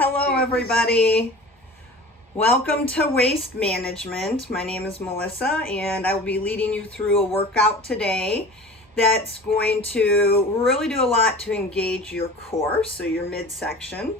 Hello, everybody. Welcome to Waste Management. My name is Melissa, and I will be leading you through a workout today that's going to really do a lot to engage your core, so your midsection.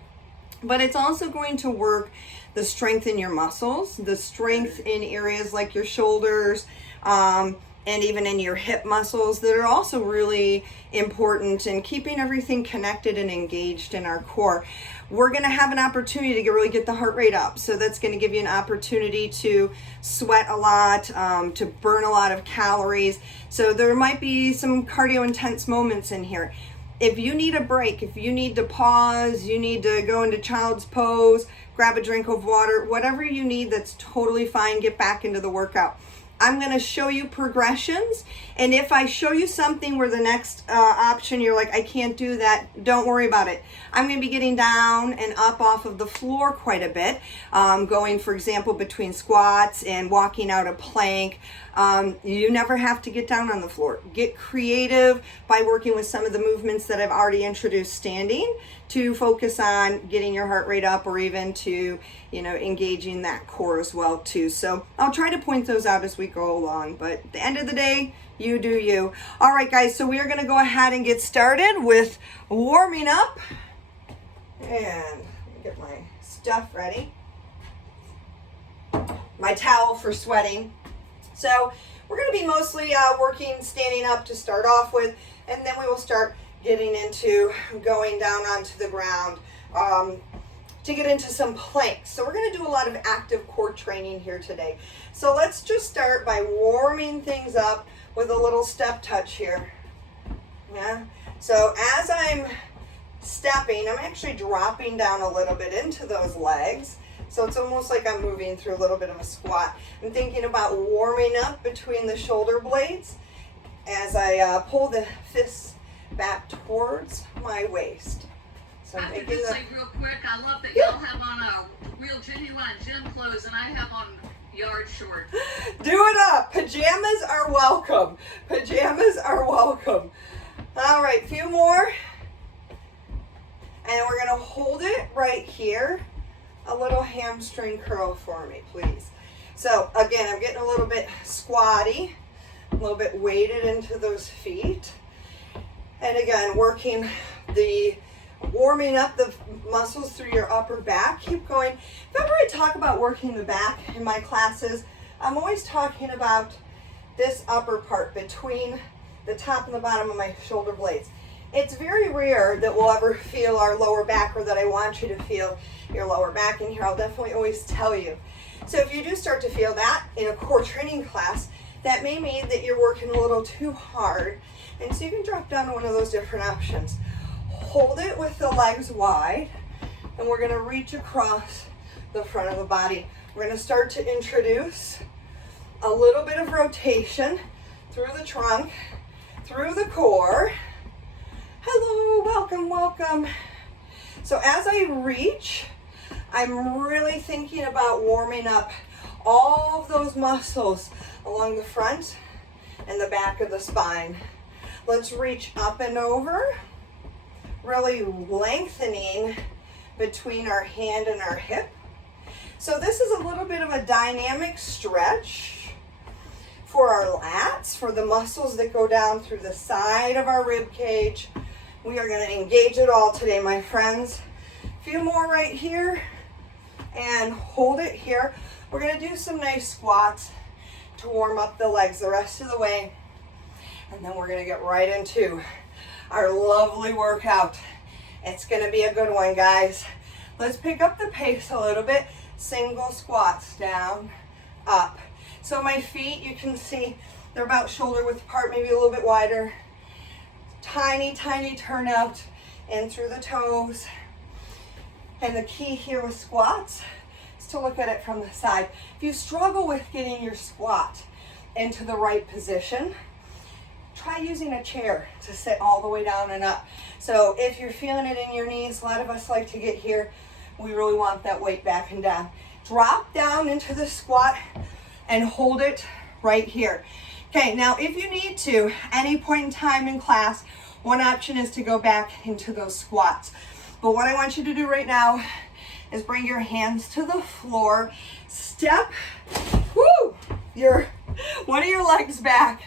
But it's also going to work the strength in your muscles, the strength in areas like your shoulders, and even in your hip muscles that are also really important in keeping everything connected and engaged in our core. We're going to have an opportunity to really get the heart rate up. So that's going to give you an opportunity to sweat a lot, to burn a lot of calories. So there might be some cardio intense moments in here. If you need a break, if you need to pause, you need to go into child's pose, grab a drink of water, whatever you need, that's totally fine. Get back into the workout. I'm going to show you progressions, and if I show you something where the next option you're like, I can't do that, don't worry about it. I'm going to be getting down and up off of the floor quite a bit, going, for example, between squats and walking out a plank. You never have to get down on the floor. Get creative by working with some of the movements that I've already introduced standing to focus on getting your heart rate up, or even to, engaging that core as well too. So I'll try to point those out as we go along, but at the end of the day, you do you. All right, guys, so we are going to go ahead and get started with warming up. And get my stuff ready. My towel for sweating. So we're going to be mostly working standing up to start off with, and then we will start getting into going down onto the ground to get into some planks. So we're going to do a lot of active core training here today. So let's just start by warming things up with a little step touch here. Yeah. So as I'm stepping, I'm actually dropping down a little bit into those legs. So it's almost like I'm moving through a little bit of a squat. I'm thinking about warming up between the shoulder blades as I pull the fists back towards my waist. So I could just say real quick, I love that y'all have on a real genuine gym clothes and I have on yard shorts. Do it up. Pajamas are welcome. Pajamas are welcome. All right, few more. And we're going to hold it right here. A little hamstring curl for me, please. So again, I'm getting a little bit squatty, a little bit weighted into those feet. And again, warming up the muscles through your upper back. Keep going. If ever I talk about working the back in my classes, I'm always talking about this upper part between the top and the bottom of my shoulder blades. It's very rare that we'll ever feel our lower back, or that I want you to feel your lower back in here. I'll definitely always tell you. So if you do start to feel that in a core training class, that may mean that you're working a little too hard. And so you can drop down to one of those different options. Hold it with the legs wide, and we're going to reach across the front of the body. We're going to start to introduce a little bit of rotation through the trunk, through the core. Hello, welcome, welcome. So as I reach, I'm really thinking about warming up all of those muscles along the front and the back of the spine. Let's reach up and over, really lengthening between our hand and our hip. So this is a little bit of a dynamic stretch for our lats, for the muscles that go down through the side of our rib cage. We are going to engage it all today, my friends. A few more right here, and hold it here. We're going to do some nice squats to warm up the legs the rest of the way. And then we're going to get right into our lovely workout. It's going to be a good one, guys. Let's pick up the pace a little bit. Single squats, down, up. So my feet, you can see they're about shoulder width apart, maybe a little bit wider. Tiny, tiny turnout in through the toes. And the key here with squats is to look at it from the side. If you struggle with getting your squat into the right position, try using a chair to sit all the way down and up. So if you're feeling it in your knees, a lot of us like to get here. We really want that weight back and down. Drop down into the squat and hold it right here. Okay, now if you need to, any point in time in class, one option is to go back into those squats. But what I want you to do right now is bring your hands to the floor, step, woo, one of your legs back,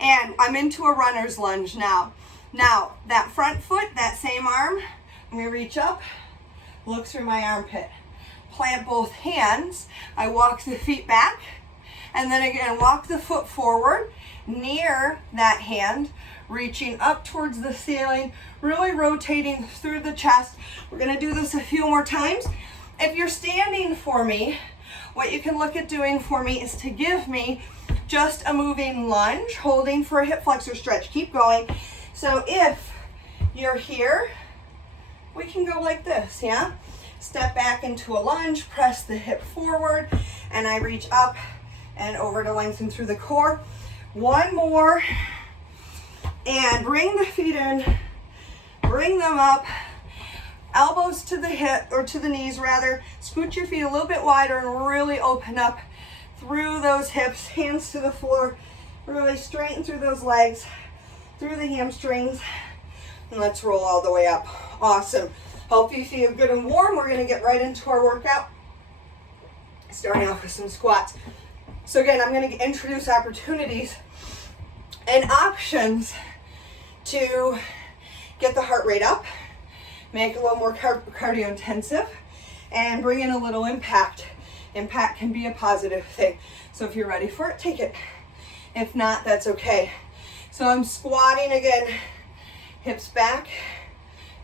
and I'm into a runner's lunge now. Now, that front foot, that same arm, I'm gonna reach up, look through my armpit. Plant both hands, I walk the feet back, and then again, walk the foot forward, near that hand, reaching up towards the ceiling, really rotating through the chest. We're gonna do this a few more times. If you're standing for me, what you can look at doing for me is to give me just a moving lunge, holding for a hip flexor stretch. Keep going. So if you're here, we can go like this, yeah? Step back into a lunge, press the hip forward, and I reach up and over to lengthen through the core. One more, and bring the feet in, bring them up, elbows to the hip, or to the knees rather. Scoot your feet a little bit wider and really open up through those hips, hands to the floor. Really straighten through those legs, through the hamstrings, and let's roll all the way up. Awesome. Hope you feel good and warm. We're gonna get right into our workout. Starting off with some squats. So again, I'm gonna introduce opportunities and options to get the heart rate up, make it a little more cardio intensive, and bring in a little impact. Impact can be a positive thing. So if you're ready for it, take it. If not, that's okay. So I'm squatting again, hips back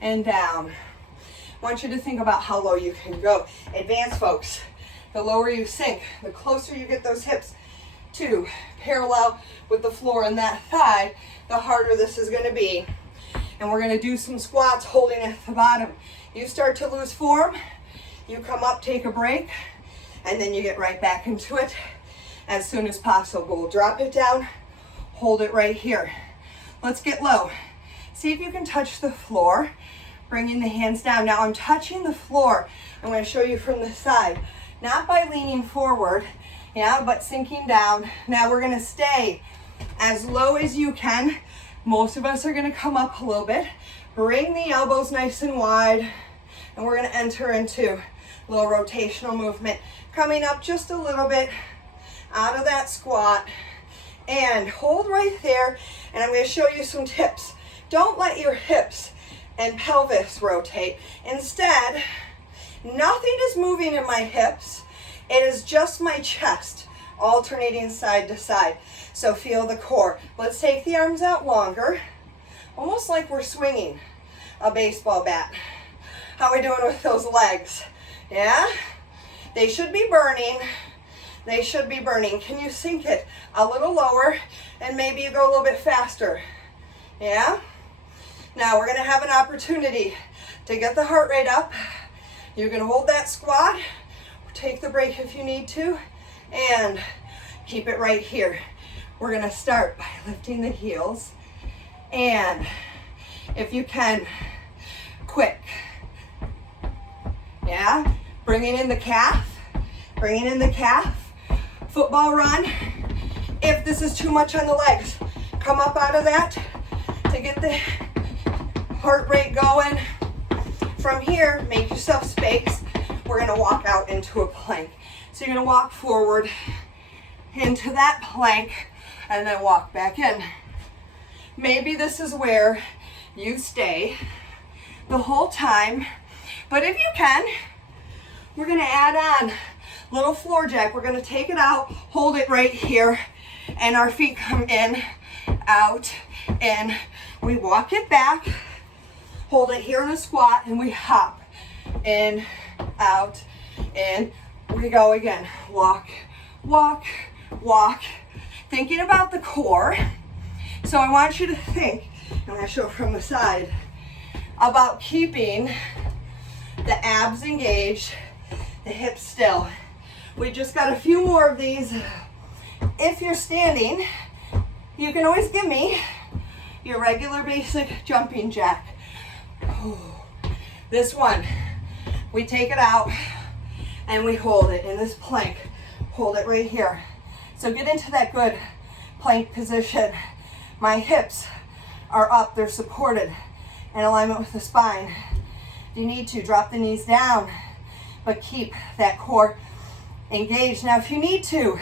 and down. I want you to think about how low you can go. Advanced folks, the lower you sink, the closer you get those hips to parallel with the floor and that thigh, the harder this is gonna be. And we're gonna do some squats holding at the bottom. You start to lose form, you come up, take a break, and then you get right back into it as soon as possible. Drop it down, hold it right here. Let's get low. See if you can touch the floor, bringing the hands down. Now I'm touching the floor. I'm gonna show you from the side, not by leaning forward, yeah, but sinking down. Now we're gonna stay as low as you can. Most of us are gonna come up a little bit. Bring the elbows nice and wide, and we're gonna enter into a little rotational movement. Coming up just a little bit out of that squat, and hold right there, and I'm gonna show you some tips. Don't let your hips and pelvis rotate. Instead, nothing is moving in my hips. It is just my chest alternating side to side. So feel the core. Let's take the arms out longer, almost like we're swinging a baseball bat. How are we doing with those legs? Yeah? They should be burning. They should be burning. Can you sink it a little lower, and maybe you go a little bit faster? Yeah? Now we're gonna have an opportunity to get the heart rate up. You're gonna hold that squat, take the break if you need to, and keep it right here. We're gonna start by lifting the heels, and if you can, quick. Yeah? Bringing in the calf, bringing in the calf. Football run. If this is too much on the legs, come up out of that to get the heart rate going. From here, make yourself space. We're gonna walk out into a plank. So you're gonna walk forward into that plank and then walk back in. Maybe this is where you stay the whole time, but if you can, we're gonna add on little floor jack. We're gonna take it out, hold it right here, and our feet come in, out, in. We walk it back, hold it here in a squat, and we hop in, out, in. We go again. Walk, walk, walk. Thinking about the core. So I want you to think, I'm gonna show it from the side, about keeping the abs engaged, the hips still. We just got a few more of these. If you're standing, you can always give me your regular basic jumping jack. This one, we take it out and we hold it in this plank. Hold it right here. So get into that good plank position. My hips are up, they're supported in alignment with the spine. If you need to, drop the knees down but keep that core engaged. Now, if you need to,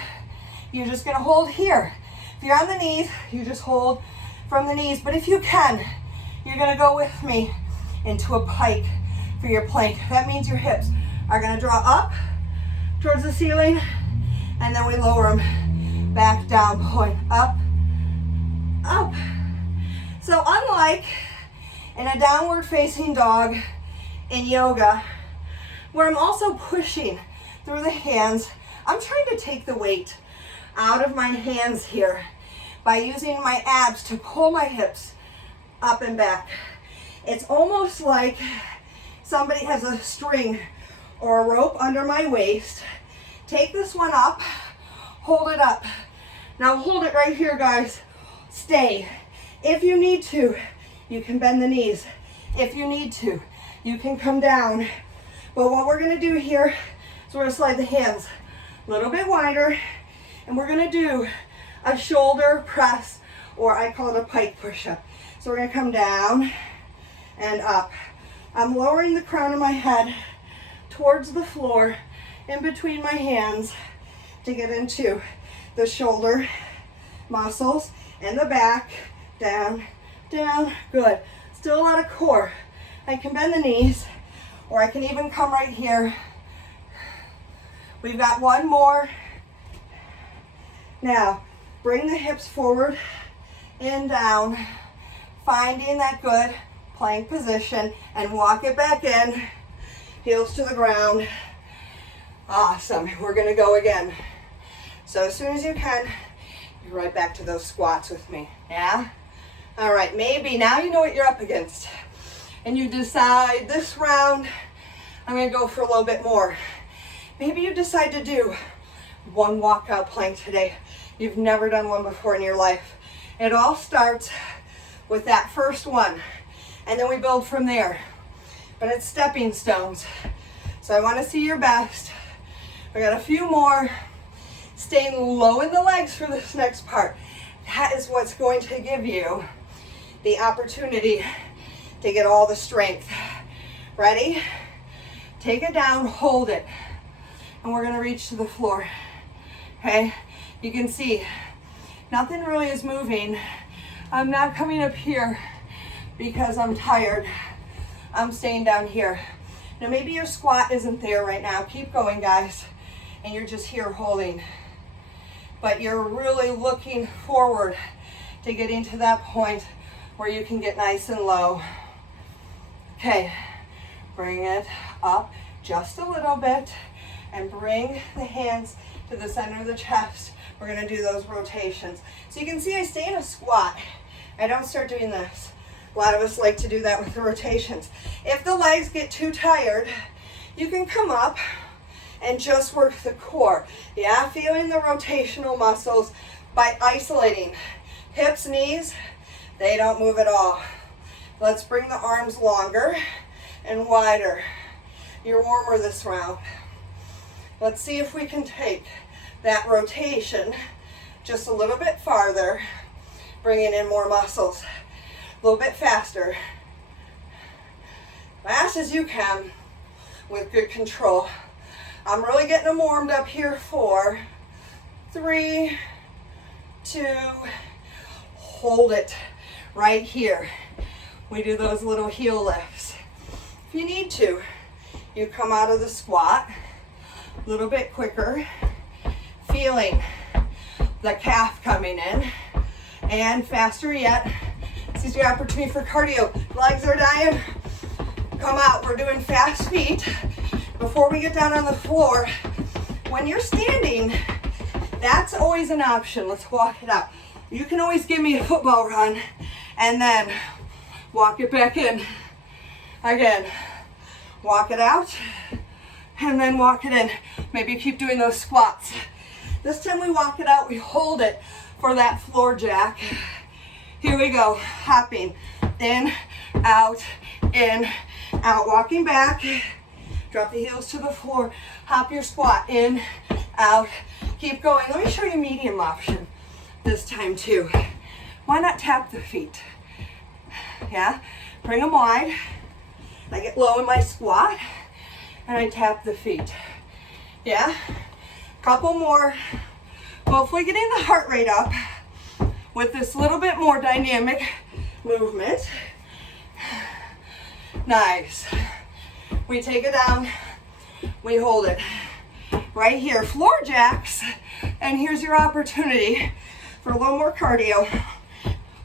you're just gonna hold here. If you're on the knees, you just hold from the knees. But if you can, you're gonna go with me into a pike for your plank. That means your hips are gonna draw up towards the ceiling, and then we lower them back down, pulling up, up. So unlike in a downward facing dog in yoga, where I'm also pushing through the hands, I'm trying to take the weight out of my hands here by using my abs to pull my hips up and back. It's almost like somebody has a string or a rope under my waist. Take this one up, hold it up. Now hold it right here, guys. Stay. If you need to, you can bend the knees. If you need to, you can come down. But what we're gonna do here is we're gonna slide the hands a little bit wider, and we're gonna do a shoulder press, or I call it a pike push-up. So we're gonna come down and up. I'm lowering the crown of my head towards the floor in between my hands to get into the shoulder muscles and the back. Down, down, good. Still a lot of core. I can bend the knees, or I can even come right here. We've got one more. Now, bring the hips forward and down, finding that good plank position, and walk it back in, heels to the ground. Awesome, we're gonna go again. So as soon as you can, you're right back to those squats with me, yeah? All right, maybe now you know what you're up against, and you decide this round, I'm gonna go for a little bit more. Maybe you decide to do one walkout plank today. You've never done one before in your life. It all starts with that first one, and then we build from there. But it's stepping stones. So I wanna see your best. I got a few more. Staying low in the legs for this next part. That is what's going to give you the opportunity to get all the strength. Ready? Take it down, hold it. And we're gonna reach to the floor, okay? You can see, nothing really is moving. I'm not coming up here because I'm tired. I'm staying down here. Now maybe your squat isn't there right now. Keep going, guys. And you're just here holding. But you're really looking forward to getting to that point where you can get nice and low. Okay, bring it up just a little bit and bring the hands to the center of the chest. We're gonna do those rotations. So you can see I stay in a squat. I don't start doing this. A lot of us like to do that with the rotations. If the legs get too tired, you can come up and just work the core. Yeah, feeling the rotational muscles by isolating. Hips, knees, they don't move at all. Let's bring the arms longer and wider. You're warmer this round. Let's see if we can take that rotation just a little bit farther, bringing in more muscles. A little bit faster. Fast as you can with good control. I'm really getting them warmed up here. 4, 3, 2, hold it right here. We do those little heel lifts. If you need to, you come out of the squat a little bit quicker, feeling the calf coming in, and faster yet. This is your opportunity for cardio. Legs are dying. Come out. We're doing fast feet. Before we get down on the floor, when you're standing, that's always an option. Let's walk it out. You can always give me a football run and then walk it back in. Again, walk it out and then walk it in. Maybe keep doing those squats. This time we walk it out, we hold it for that floor jack. Here we go, hopping, in, out, walking back. Drop the heels to the floor, hop your squat, in, out, keep going. Let me show you medium option this time too. Why not tap the feet? Yeah, bring them wide. I get low in my squat, and I tap the feet. Yeah? Couple more. Hopefully getting the heart rate up with this little bit more dynamic movement. Nice. We take it down, we hold it. Right here, floor jacks, and here's your opportunity for a little more cardio.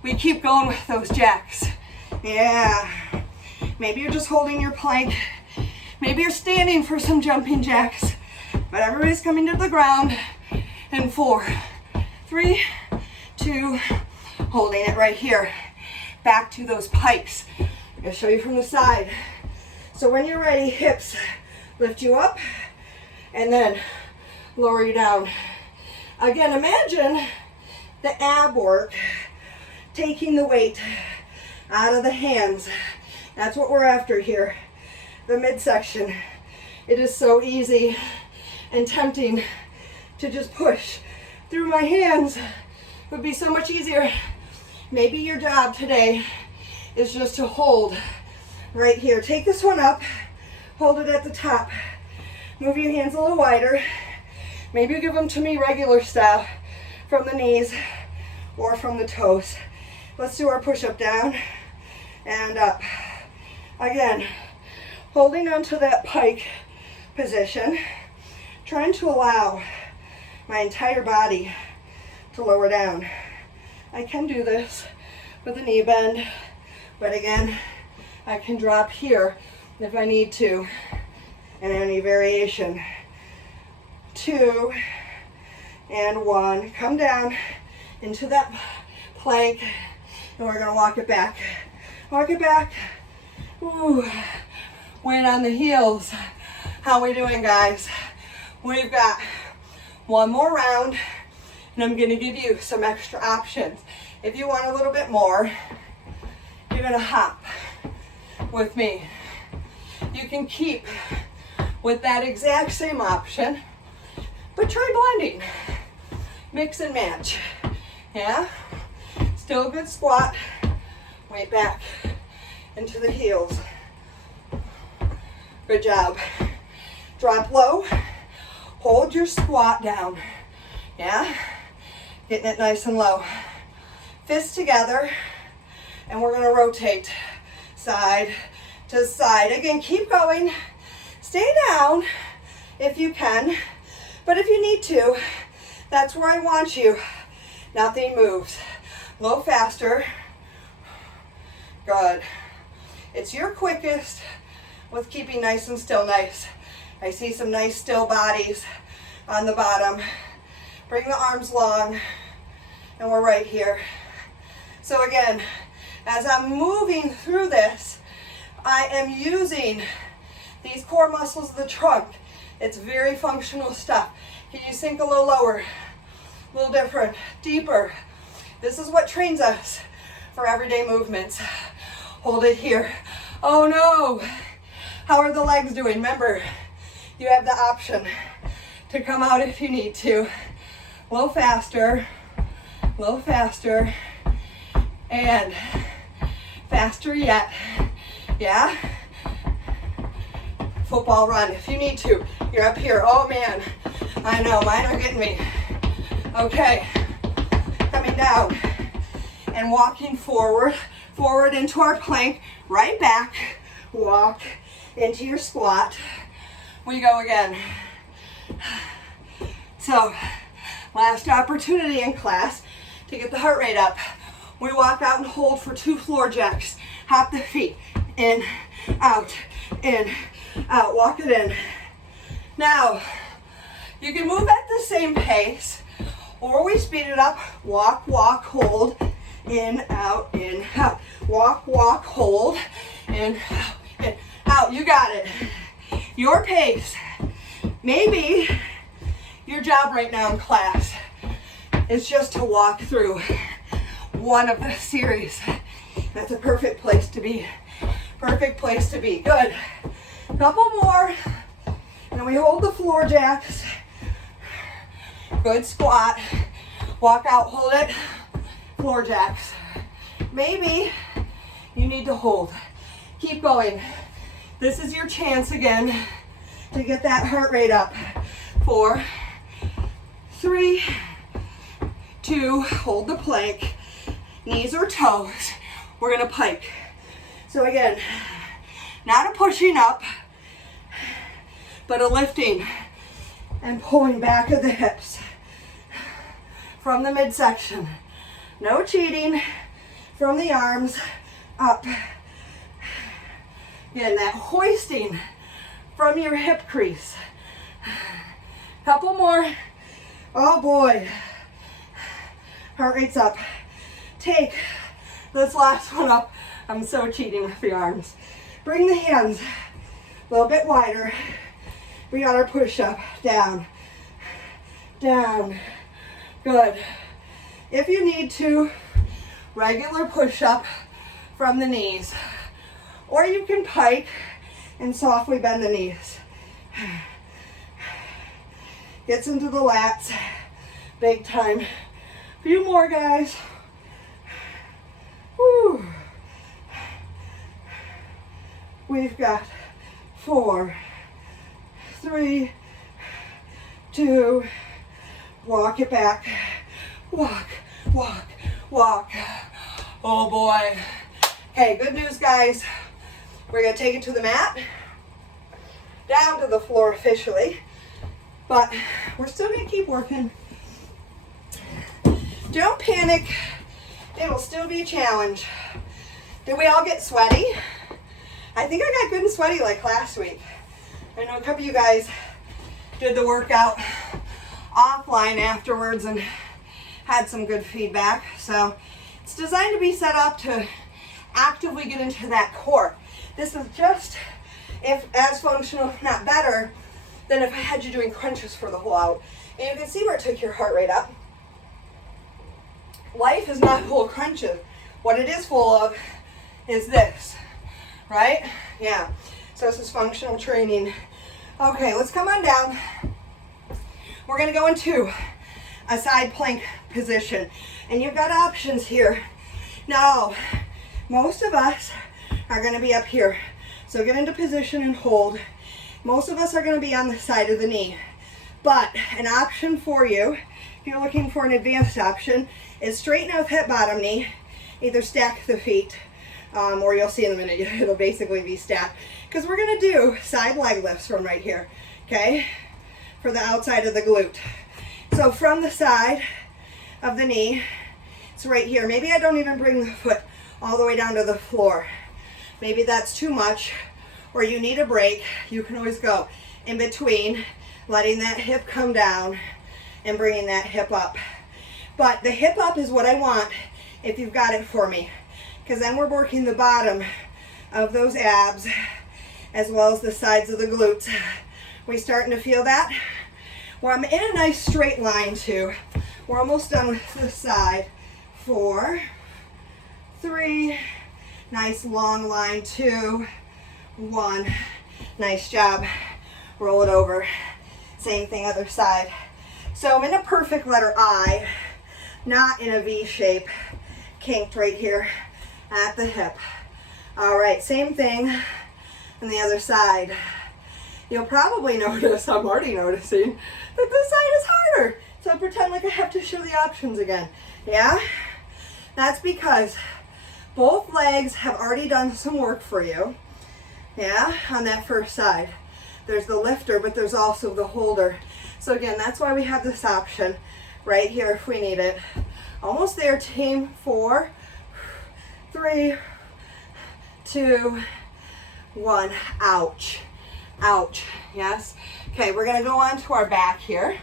We keep going with those jacks. Yeah. Maybe you're just holding your plank. Maybe you're standing for some jumping jacks, but everybody's coming to the ground in 4, 3, 2, holding it right here. Back to those pikes. I'm gonna show you from the side. So when you're ready, hips lift you up and then lower you down. Again, imagine the ab work, taking the weight out of the hands. That's what we're after here. The midsection. It is so easy and tempting to just push through my hands. It would be so much easier. Maybe your job today is just to hold right here. Take this one up, hold it at the top. Move your hands a little wider. Maybe you give them to me regular style from the knees or from the toes. Let's do our push-up down and up. Again, holding onto that pike position, trying to allow my entire body to lower down. I can do this with a knee bend, but again, I can drop here if I need to in any variation. 2 and 1. Come down into that plank, and we're gonna walk it back. Walk it back. Ooh. Weight on the heels. How we doing, guys? We've got one more round, and I'm gonna give you some extra options. If you want a little bit more, you're gonna hop with me. You can keep with that exact same option, but try blending. Mix and match. Yeah? Still a good squat. Weight back into the heels. Good job. Drop low. Hold your squat down. Yeah? Getting it nice and low. Fists together, and we're gonna rotate side to side. Again, keep going. Stay down if you can, but if you need to, that's where I want you. Nothing moves. A little faster. Good. It's your quickest with keeping nice and still nice. I see some nice still bodies on the bottom. Bring the arms long, and we're right here. So again, as I'm moving through this, I am using these core muscles of the trunk. It's very functional stuff. Can you sink a little lower? A little different, deeper. This is what trains us for everyday movements. Hold it here. Oh no! How are the legs doing? Remember, you have the option to come out if you need to. A little faster, and faster yet. Yeah? Football run if you need to. You're up here. Oh man, I know, mine are getting me. Okay, coming down and walking forward into our plank, right back, walk into your squat. We go again. So, last opportunity in class to get the heart rate up. We walk out and hold for 2 floor jacks. Hop the feet, in, out, walk it in. Now, you can move at the same pace, or we speed it up. Walk, hold, in, out, walk, hold, in, out. You got it. Your pace. Maybe your job right now in class is just to walk through one of the series. That's a perfect place to be. Perfect place to be. Good. Couple more. And then we hold the floor jacks. Good squat. Walk out, hold it. Floor jacks. Maybe you need to hold. Keep going. This is your chance again to get that heart rate up. 4, 3, 2, hold the plank, knees or toes. We're gonna pike. So again, not a pushing up, but a lifting and pulling back of the hips from the midsection. No cheating from the arms up. Again, that hoisting from your hip crease. Couple more. Oh boy. Heart rate's up. Take this last one up. I'm so cheating with the arms. Bring the hands a little bit wider. We got our push up. Down. Down. Good. If you need to, regular push up from the knees. Or you can pike and softly bend the knees. Gets into the lats. Big time. Few more, guys. Woo. We've got 4, 3, 2, walk it back. Walk, walk, walk. Oh boy. Okay, good news, guys. We're gonna take it to the mat, down to the floor officially, but we're still gonna keep working. Don't panic. It'll still be a challenge. Did we all get sweaty? I think I got good and sweaty like last week. I know a couple of you guys did the workout offline afterwards and had some good feedback. So it's designed to be set up to actively get into that core. This is just if as functional, if not better, than if I had you doing crunches for the whole out. And you can see where it took your heart rate up. Life is not full of crunches. What it is full of is this, right? Yeah, so this is functional training. Okay, let's come on down. We're gonna go into a side plank position. And you've got options here. Now, most of us are gonna be up here. So get into position and hold. Most of us are gonna be on the side of the knee. But an option for you, if you're looking for an advanced option, is straighten out that bottom knee. Either stack the feet, or you'll see in a minute, it'll basically be stacked. Because we're gonna do side leg lifts from right here, okay? For the outside of the glute. So from the side of the knee, it's right here. Maybe I don't even bring the foot all the way down to the floor. Maybe that's too much, or you need a break. You can always go in between, letting that hip come down and bringing that hip up. But the hip up is what I want if you've got it for me, because then we're working the bottom of those abs as well as the sides of the glutes. We starting to feel that? Well, I'm in a nice straight line too. We're almost done with this side. 4, 3, nice long line, 2, 1. Nice job. Roll it over. Same thing other side. So I'm in a perfect letter I, not in a V shape, kinked right here at the hip. All right, same thing on the other side. You'll probably notice, I'm already noticing, that this side is harder. So pretend like I have to show the options again. Yeah? That's because both legs have already done some work for you. Yeah, on that first side. There's the lifter, but there's also the holder. So again, that's why we have this option right here if we need it. Almost there, team. 4, 3, 2, 1. Ouch. Ouch. Yes? Okay, we're going to go on to our back here.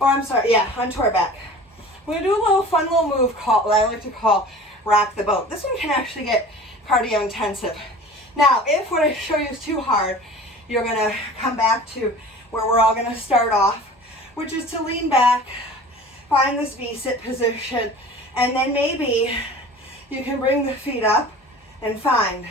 Oh, I'm sorry. Yeah, onto our back. We're going to do a little fun little move called, I like to call rock the boat. This one can actually get cardio intensive. Now, if what I show you is too hard, you're going to come back to where we're all going to start off, which is to lean back, find this V-sit position, and then maybe you can bring the feet up and find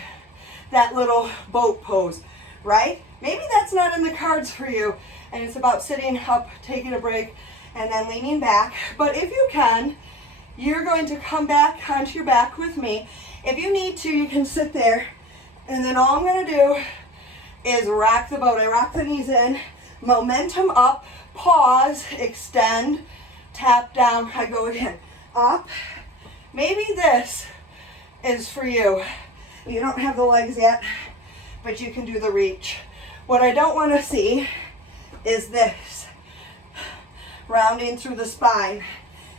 that little boat pose, right? Maybe that's not in the cards for you, and it's about sitting up, taking a break, and then leaning back. But if you can, you're going to come back onto your back with me. If you need to, you can sit there, and then all I'm going to do is rock the boat. I rock the knees in, momentum up, pause, extend, tap down. I go again, up. Maybe this is for you. You don't have the legs yet, but you can do the reach. What I don't want to see is this, rounding through the spine.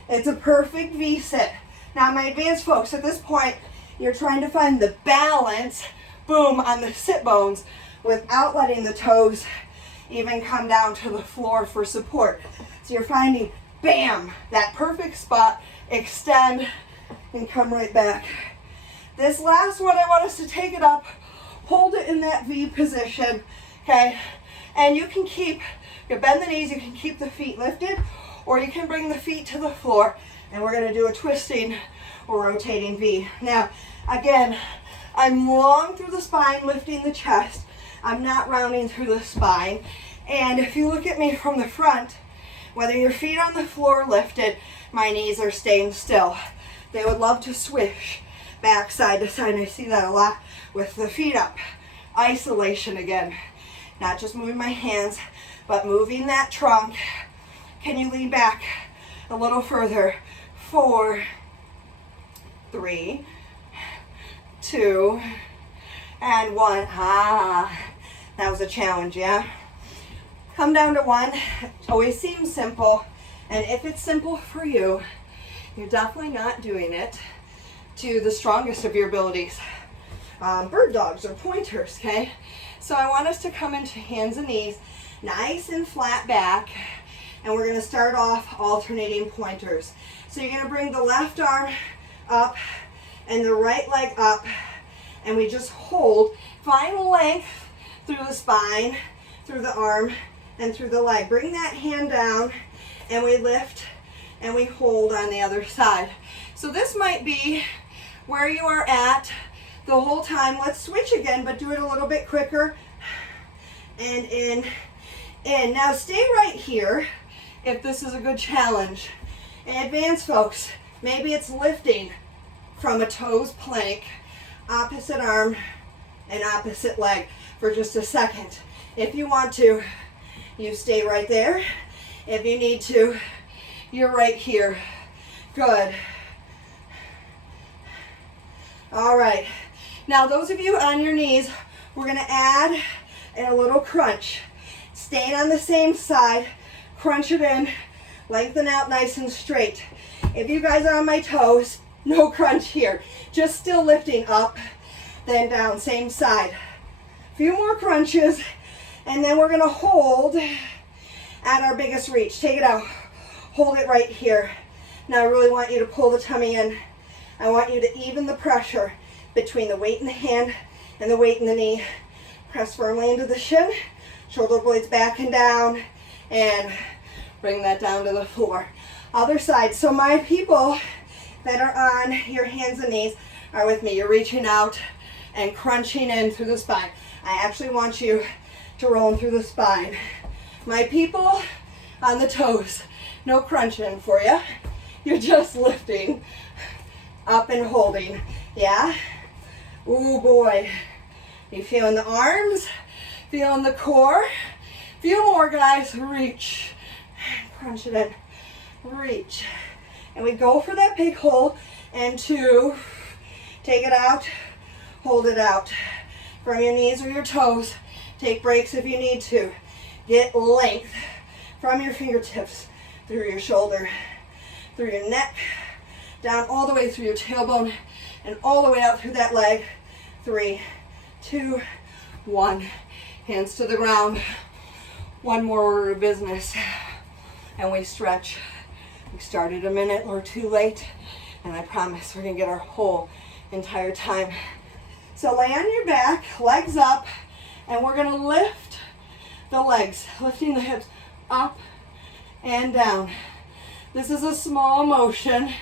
It's a perfect V-sit. Now my advanced folks, at this point, you're trying to find the balance, boom, on the sit bones without letting the toes even come down to the floor for support. So you're finding, bam, that perfect spot, extend, and come right back. This last one, I want us to take it up, hold it in that V position, okay? And you can bend the knees, you can keep the feet lifted, or you can bring the feet to the floor, and we're gonna do a twisting or rotating V. Now, again, I'm long through the spine, lifting the chest. I'm not rounding through the spine. And if you look at me from the front, whether your feet on the floor lifted, my knees are staying still. They would love to swish back side to side. I see that a lot with the feet up. Isolation again. Not just moving my hands, but moving that trunk. Can you lean back a little further? 4, 3, 2, and 1. That was a challenge, yeah? Come down to 1. It always seems simple, and if it's simple for you, you're definitely not doing it to the strongest of your abilities. Bird dogs or pointers, okay? So I want us to come into hands and knees, nice and flat back, and we're gonna start off alternating pointers. So you're gonna bring the left arm up and the right leg up, and we just hold. Find length through the spine, through the arm, and through the leg. Bring that hand down, and we lift, and we hold on the other side. So this might be where you are at the whole time. Let's switch again, but do it a little bit quicker. And in. Now stay right here if this is a good challenge. Advanced folks, maybe it's lifting from a toes plank, opposite arm and opposite leg for just a second. If you want to, you stay right there. If you need to, you're right here. Good. All right. Now those of you on your knees, we're gonna add a little crunch. Staying on the same side, crunch it in, lengthen out nice and straight. If you guys are on my toes, no crunch here. Just still lifting up, then down, same side. A few more crunches, and then we're gonna hold at our biggest reach. Take it out, hold it right here. Now I really want you to pull the tummy in. I want you to even the pressure between the weight in the hand and the weight in the knee. Press firmly into the shin, shoulder blades back and down, and bring that down to the floor. Other side. So my people that are on your hands and knees are with me. You're reaching out and crunching in through the spine. I actually want you to roll through the spine. My people on the toes, no crunching for you. You're just lifting up and holding. Yeah? Ooh boy. You feeling the arms? Feeling the core? Few more, guys. Reach. Crunch it in. Reach. And we go for that big hold. And 2. Take it out. Hold it out. From your knees or your toes. Take breaks if you need to. Get length from your fingertips through your shoulder, through your neck, down all the way through your tailbone, and all the way out through that leg. 3, 2, 1. Hands to the ground. One more order of business. And we stretch. We started a minute or 2 late, and I promise we're gonna get our whole entire time. So lay on your back, legs up, and we're gonna lift the legs, lifting the hips up and down. This is a small motion,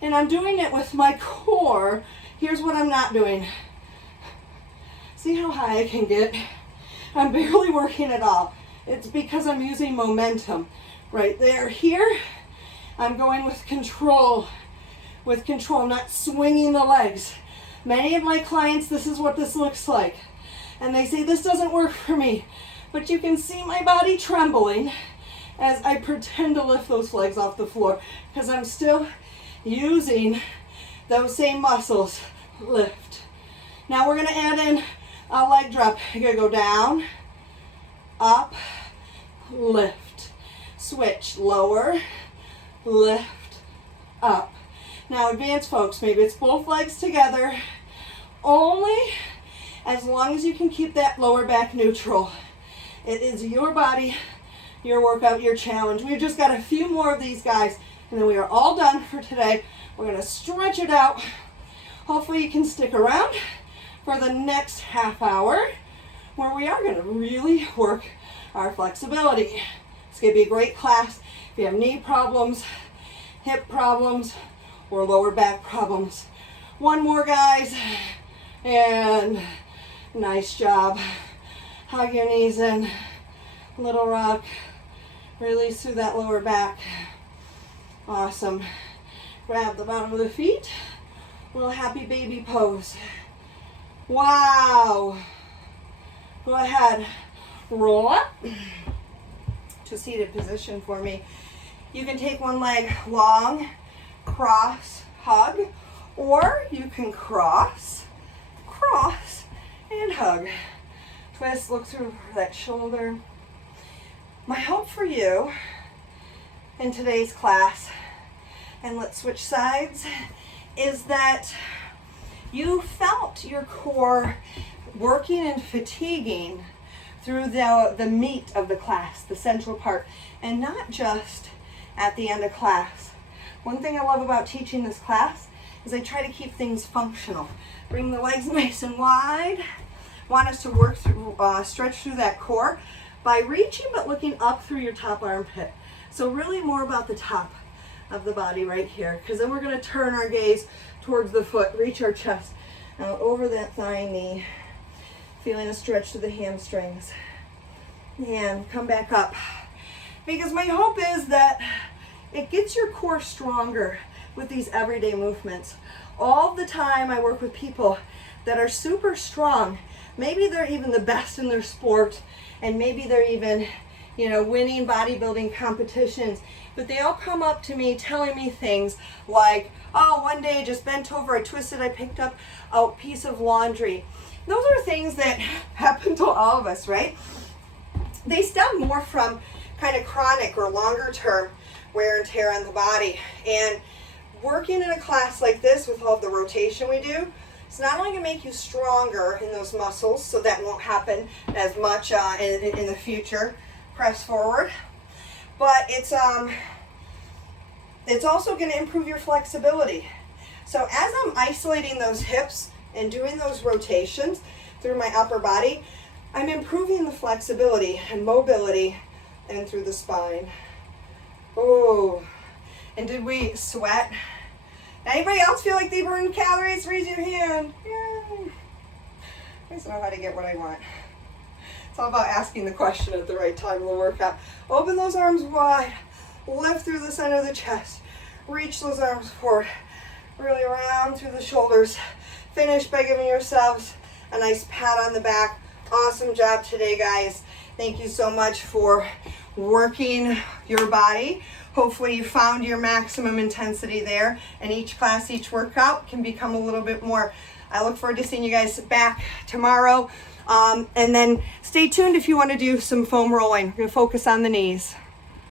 and I'm doing it with my core. Here's what I'm not doing. See how high I can get? I'm barely working at all. It's because I'm using momentum right there. Here, I'm going with control, not swinging the legs. Many of my clients, this is what this looks like. and they say, this doesn't work for me. But you can see my body trembling as I pretend to lift those legs off the floor because I'm still using those same muscles. Lift. Now we're gonna add in a leg drop. You're gonna go down, up, lift. Switch, lower, lift, up. Now advanced folks, maybe it's both legs together, only as long as you can keep that lower back neutral. It is your body, your workout, your challenge. We've just got a few more of these guys, and then we are all done for today. We're gonna stretch it out. Hopefully you can stick around for the next half hour where we are gonna really work our flexibility. It's gonna be a great class. If you have knee problems, hip problems, or lower back problems. One more, guys, and nice job. Hug your knees in, little rock, release through that lower back. Awesome. Grab the bottom of the feet, little happy baby pose. Wow. Go ahead, roll up to seated position for me. You can take one leg long, cross, hug, or you can cross, and hug. Twist, look through that shoulder. My hope for you in today's class, and let's switch sides, is that you felt your core working and fatiguing through the meat of the class, the central part, and not just at the end of class. One thing I love about teaching this class is I try to keep things functional. Bring the legs nice and wide. Want us to work through, stretch through that core by reaching but looking up through your top armpit. So really more about the top of the body right here, because then we're going to turn our gaze towards the foot, reach our chest out over that thigh knee, feeling a stretch to the hamstrings, and come back up. Because my hope is that it gets your core stronger with these everyday movements. All the time I work with people that are super strong. Maybe they're even the best in their sport, and maybe they're even, winning bodybuilding competitions. But they all come up to me telling me things like, oh, one day I just bent over, I twisted, I picked up a piece of laundry. Those are things that happen to all of us, right? They stem more from kind of chronic or longer term wear and tear on the body. And working in a class like this with all of the rotation we do, it's not only going to make you stronger in those muscles, so that won't happen as much in the future, press forward, but it's also going to improve your flexibility. So as I'm isolating those hips and doing those rotations through my upper body, I'm improving the flexibility and mobility and through the spine. Oh, and did we sweat? Anybody else feel like they burned calories? Raise your hand. Yay. I just know how to get what I want. It's all about asking the question at the right time of the workout. Open those arms wide. Lift through the center of the chest. Reach those arms forward. Really around through the shoulders. Finish by giving yourselves a nice pat on the back. Awesome job today, guys. Thank you so much for working your body. Hopefully you found your maximum intensity there, and each class, each workout can become a little bit more. I look forward to seeing you guys back tomorrow. And then stay tuned if you want to do some foam rolling. We're going to focus on the knees.